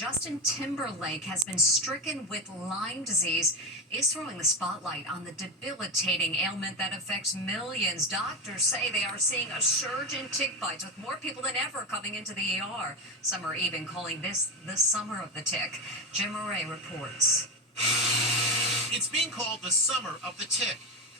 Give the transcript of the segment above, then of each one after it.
Justin Timberlake has been stricken with Lyme disease, is throwing the spotlight on the debilitating ailment that affects millions. Doctors say they are seeing a surge in tick bites with more people than ever coming into the ER. Some are even calling this the summer of the tick. Jim Murray reports. It's being called the summer of the tick.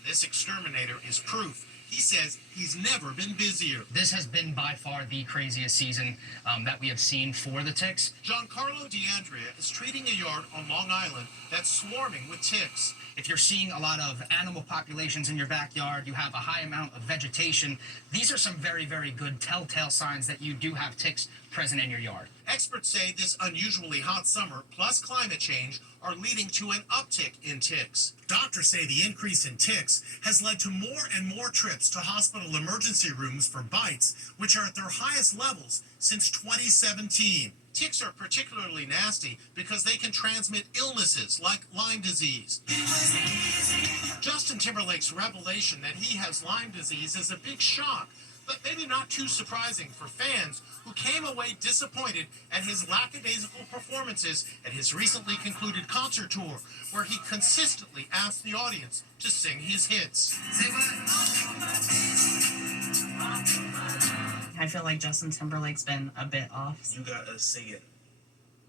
This exterminator is proof. He says he's never been busier. This has been by far the craziest season that we have seen for the ticks. Giancarlo D'Andrea is treating a yard on Long Island that's swarming with ticks. If you're seeing a lot of animal populations in your backyard, you have a high amount of vegetation, these are some very, very good telltale signs that you do have ticks present in your yard. Experts say this unusually hot summer plus climate change are leading to an uptick in ticks. Doctors say the increase in ticks has led to more and more trips to hospital emergency rooms for bites, which are at their highest levels since 2017. Ticks are particularly nasty because they can transmit illnesses like Lyme disease. Justin Timberlake's revelation that he has Lyme disease is a big shock, but maybe not too surprising for fans who came away disappointed at his lackadaisical performances at his recently concluded concert tour, where he consistently asked the audience to sing his hits. I feel like Justin Timberlake's been a bit off. You gotta sing it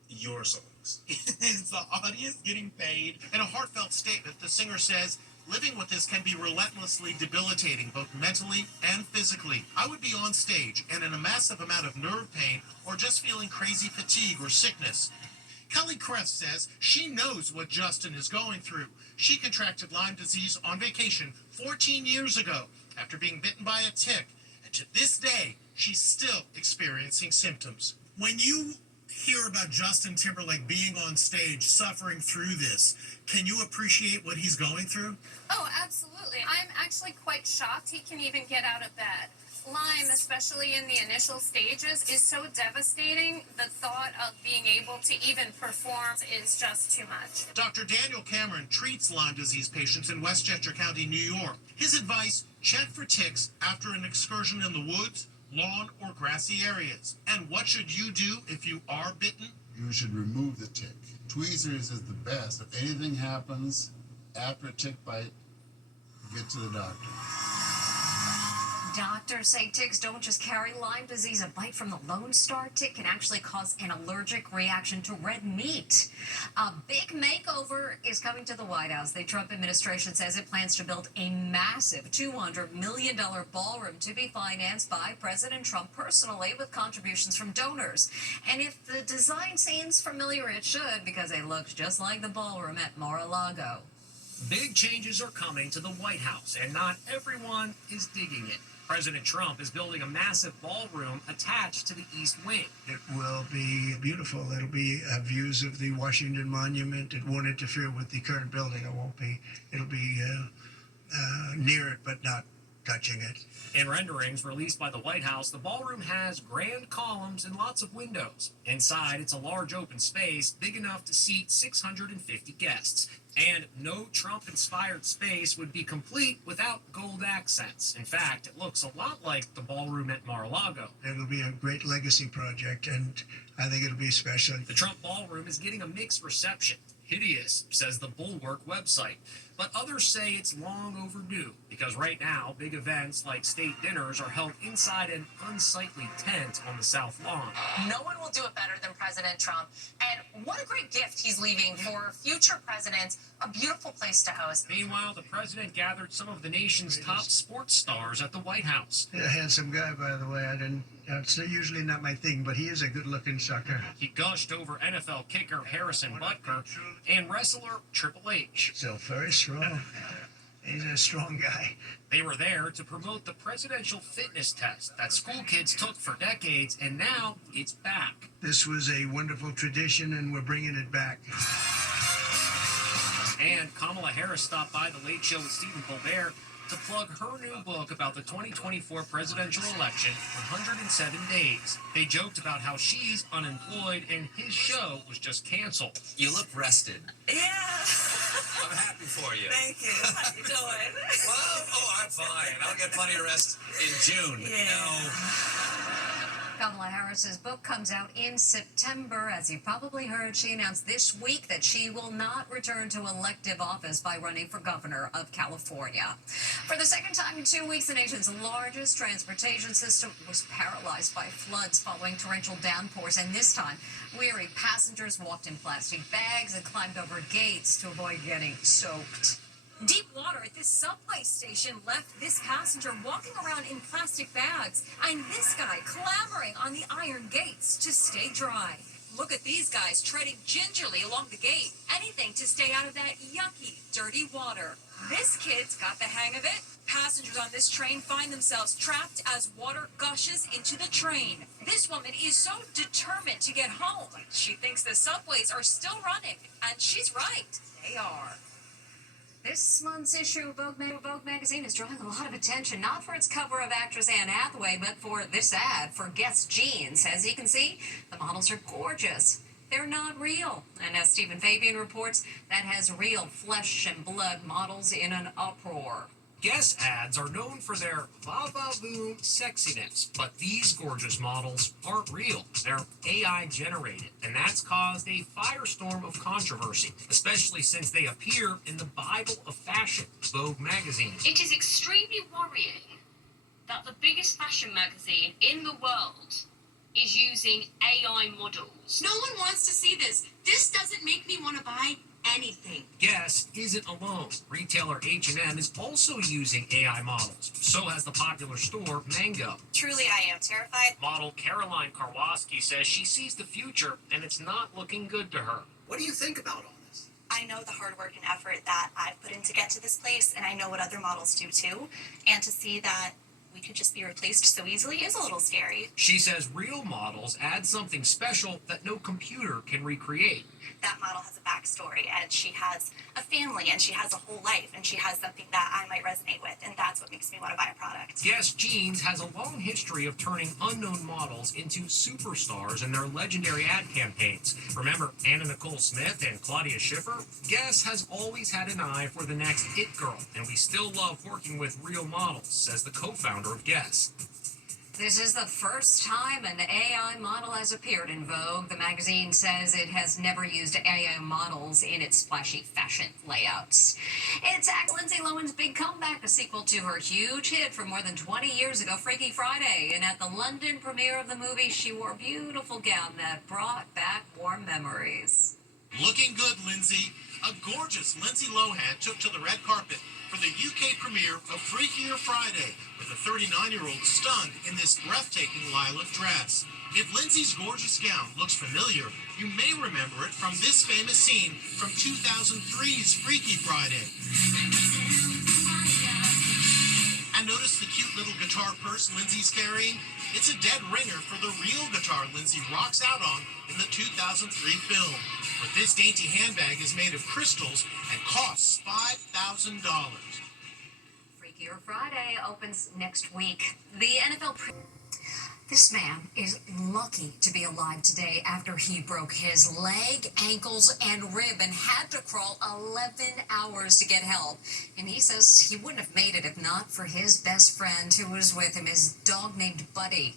your songs. Is the audience getting paid? In a heartfelt statement, the singer says, living with this can be relentlessly debilitating, both mentally and physically. I would be on stage and in a massive amount of nerve pain or just feeling crazy fatigue or sickness. Kelly Kress says she knows what Justin is going through. She contracted Lyme disease on vacation 14 years ago after being bitten by a tick. And to this day, she's still experiencing symptoms. When you hear about Justin Timberlake being on stage suffering through this, can you appreciate what he's going through? Oh, absolutely. I'm actually quite shocked he can even get out of bed. Lyme, especially in the initial stages, is so devastating. The thought of being able to even perform is just too much. Dr. Daniel Cameron treats Lyme disease patients in Westchester County, New York. His advice, check for ticks after an excursion in the woods, lawn, or grassy areas. And what should you do if you are bitten? You should remove the tick. Tweezers is the best. If anything happens after a tick bite, get to the doctor. Doctors say ticks don't just carry Lyme disease. A bite from the Lone Star tick can actually cause an allergic reaction to red meat. A big makeover is coming to the White House. The Trump administration says it plans to build a massive $200 million ballroom to be financed by President Trump personally with contributions from donors. And if the design seems familiar, it should, because it looks just like the ballroom at Mar-a-Lago. Big changes are coming to the White House, and not everyone is digging it. President Trump is building a massive ballroom attached to the East Wing. It will be beautiful. It'll be views of the Washington Monument. It won't interfere with the current building. It'll be near it, but not touching it. In renderings released by the White House, the ballroom has grand columns and lots of windows. Inside, it's a large open space big enough to seat 650 guests. And no Trump-inspired space would be complete without gold accents. In fact, it looks a lot like the ballroom at Mar-a-Lago. It'll be a great legacy project, and I think it'll be special. The Trump ballroom is getting a mixed reception. Hideous, says the Bulwark website. But others say it's long overdue, because right now, big events like state dinners are held inside an unsightly tent on the South Lawn. No one will do it better than President Trump. And what a great gift he's leaving for future presidents, a beautiful place to host. Meanwhile, the president gathered some of the nation's top sports stars at the White House. A handsome guy, by the way. It's usually not my thing, but he is a good-looking sucker. He gushed over NFL kicker Harrison Butker and wrestler Triple H. So very strong. He's a strong guy. They were there to promote the presidential fitness test that school kids took for decades, and now it's back. This was a wonderful tradition, and we're bringing it back. And Kamala Harris stopped by the Late Show with Stephen Colbert to plug her new book about the 2024 presidential election, 107 Days. They joked about how she's unemployed and his show was just canceled. You look rested. Yeah. I'm happy for you. Thank you. How you doing? Well, I'm fine. I'll get plenty of rest in June. Yeah. Kamala Harris's book comes out in September. As you probably heard, she announced this week that she will not return to elective office by running for governor of California. For the second time in 2 weeks, the nation's largest transportation system was paralyzed by floods following torrential downpours, and this time, weary passengers walked in plastic bags and climbed over gates to avoid getting soaked. Deep water at this subway station left this passenger walking around in plastic bags and this guy clambering on the iron gates to stay dry. Look at these guys treading gingerly along the gate, anything to stay out of that yucky, dirty water. This kid's got the hang of it. Passengers on this train find themselves trapped as water gushes into the train. This woman is so determined to get home. She thinks the subways are still running, and she's right. They are. This month's issue of Vogue magazine is drawing a lot of attention, not for its cover of actress Anne Hathaway, but for this ad for Guess jeans. As you can see, the models are gorgeous. They're not real. And as Stephen Fabian reports, that has real flesh and blood models in an uproar. Guess ads are known for their va-va-voom sexiness, but these gorgeous models aren't real. They're AI generated, and that's caused a firestorm of controversy, especially since they appear in the Bible of fashion, Vogue magazine. It is extremely worrying that the biggest fashion magazine in the world is using AI models. No one wants to see this. This doesn't make me want to buy anything. Guess isn't alone. Retailer H&M is also using AI models. So has the popular store Mango. Truly, I am terrified. Model Caroline Karwoski says she sees the future and it's not looking good to her. What do you think about all this? I know the hard work and effort that I've put in to get to this place, and I know what other models do too. And to see that we could just be replaced so easily is a little scary. She says real models add something special that no computer can recreate. That model has a backstory, and she has a family, and she has a whole life, and she has something that I might resonate with, and that's what makes me want to buy a product. Guess Jeans has a long history of turning unknown models into superstars in their legendary ad campaigns. Remember Anna Nicole Smith and Claudia Schiffer? Guess has always had an eye for the next it girl, and we still love working with real models, says the co-founder of Guess. This is the first time an AI model has appeared in Vogue. The magazine says it has never used AI models in its flashy fashion layouts. It's Lindsay Lohan's big comeback, a sequel to her huge hit from more than 20 years ago, Freaky Friday. And at the London premiere of the movie, she wore a beautiful gown that brought back warm memories. Looking good, Lindsay. A gorgeous Lindsay Lohan took to the red carpet for the UK premiere of Freakier Friday, with a 39-year-old stunned in this breathtaking lilac dress. If Lindsay's gorgeous gown looks familiar, you may remember it from this famous scene from 2003's Freaky Friday. And notice the cute little guitar purse Lindsay's carrying? It's a dead ringer for the real guitar Lindsay rocks out on in the 2003 film. But this dainty handbag is made of crystals and costs $5,000. Freakier Friday opens next week. The NFL... This man is lucky to be alive today after he broke his leg, ankles, and rib and had to crawl 11 hours to get help. And he says he wouldn't have made it if not for his best friend who was with him, his dog named Buddy.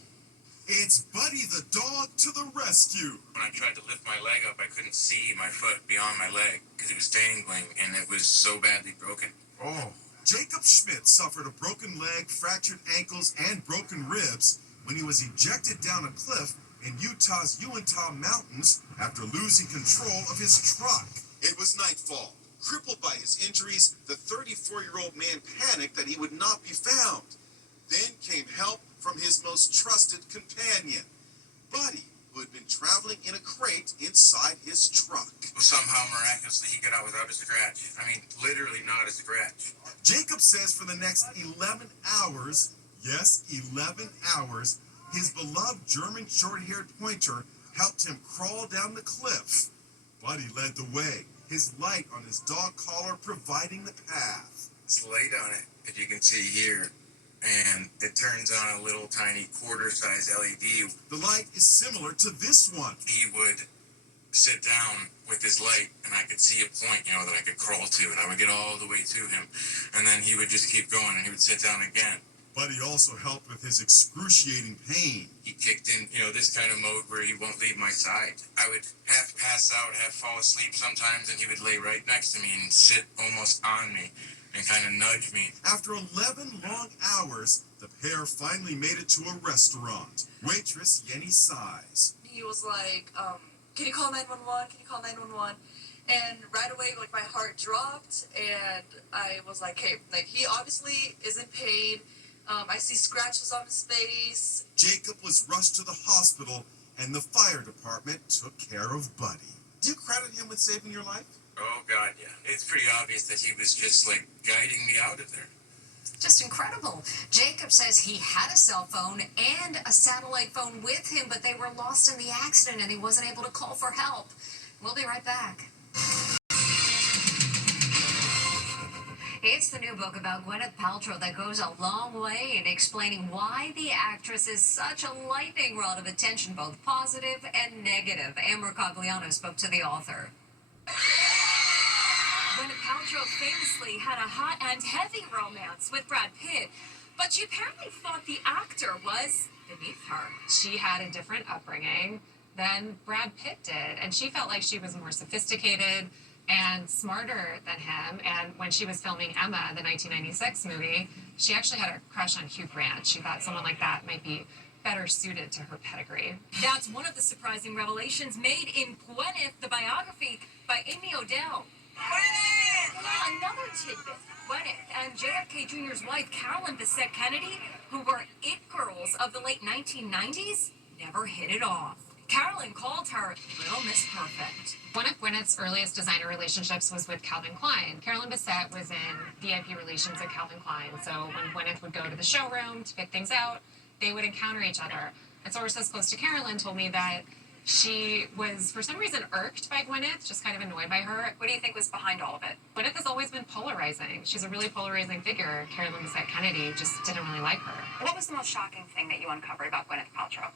It's Buddy the dog to the rescue. When I tried to lift my leg up, I couldn't see my foot beyond my leg because it was dangling and it was so badly broken. Oh. Jacob Schmidt suffered a broken leg, fractured ankles, and broken ribs when he was ejected down a cliff in Utah's Uintah Mountains after losing control of his truck. It was nightfall. Crippled by his injuries, the 34-year-old man panicked that he would not be found. Then came help from his most trusted companion, Buddy, who had been traveling in a crate inside his truck. Somehow, miraculously, he got out without a scratch. I mean, literally not a scratch. Jacob says for the next 11 hours, yes, 11 hours, his beloved German short-haired pointer helped him crawl down the cliff. Buddy led the way, his light on his dog collar providing the path. It's light on it, if you can see here. And it turns on a little tiny quarter-size LED. The light is similar to this one. He would sit down with his light, and I could see a point, that I could crawl to, and I would get all the way to him. And then he would just keep going, and he would sit down again. Buddy also helped with his excruciating pain. He kicked in, this kind of mode where he won't leave my side. I would half pass out, half fall asleep sometimes, and he would lay right next to me and sit almost on me and kind of nudge me. After 11 long hours, the pair finally made it to a restaurant. Waitress Yenny sighs. He was like, can you call 911? Can you call 911? And right away, like, my heart dropped, and I was like, hey, like, he obviously isn't paid. I see scratches on his face. Jacob was rushed to the hospital, and the fire department took care of Buddy. Do you credit him with saving your life? Oh, God, yeah. It's pretty obvious that he was just, guiding me out of there. Just incredible. Jacob says he had a cell phone and a satellite phone with him, but they were lost in the accident and he wasn't able to call for help. We'll be right back. It's the new book about Gwyneth Paltrow that goes a long way in explaining why the actress is such a lightning rod of attention, both positive and negative. Amber Cogliano spoke to the author. Gwyneth Paltrow famously had a hot and heavy romance with Brad Pitt, but she apparently thought the actor was beneath her. She had a different upbringing than Brad Pitt did, and she felt like she was more sophisticated and smarter than him. And when she was filming Emma, the 1996 movie, she actually had a crush on Hugh Grant. She thought someone like that might be better suited to her pedigree. That's one of the surprising revelations made in Gwyneth, the biography by Amy Odell. Gwyneth! Another tidbit. Gwyneth and JFK Jr.'s wife, Carolyn Bessette Kennedy, who were it girls of the late 1990s, never hit it off. Carolyn called her Little Miss Perfect. One of Gwyneth's earliest designer relationships was with Calvin Klein. Carolyn Bessette was in VIP relations at Calvin Klein, so when Gwyneth would go to the showroom to pick things out, they would encounter each other. And sources close to Carolyn told me that she was, for some reason, irked by Gwyneth, just kind of annoyed by her. What do you think was behind all of it? Gwyneth has always been polarizing. She's a really polarizing figure. Carolyn Bessette Kennedy just didn't really like her. What was the most shocking thing that you uncovered about Gwyneth Paltrow?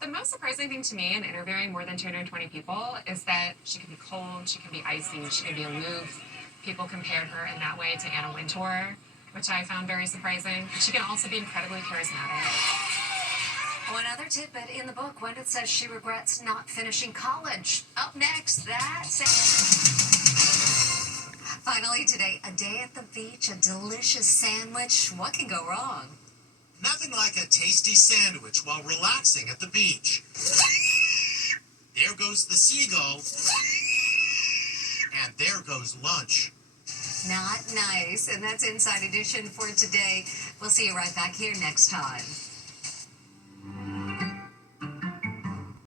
The most surprising thing to me in interviewing more than 220 people is that she can be cold, she can be icy, she can be aloof. People compared her in that way to Anna Wintour, which I found very surprising. She can also be incredibly charismatic. One other tidbit in the book, Gwyneth says she regrets not finishing college. Up next, finally today, a day at the beach, a delicious sandwich. What can go wrong? Nothing like a tasty sandwich while relaxing at the beach. There goes the seagull. And there goes lunch. Not nice. And that's Inside Edition for today. We'll see you right back here next time.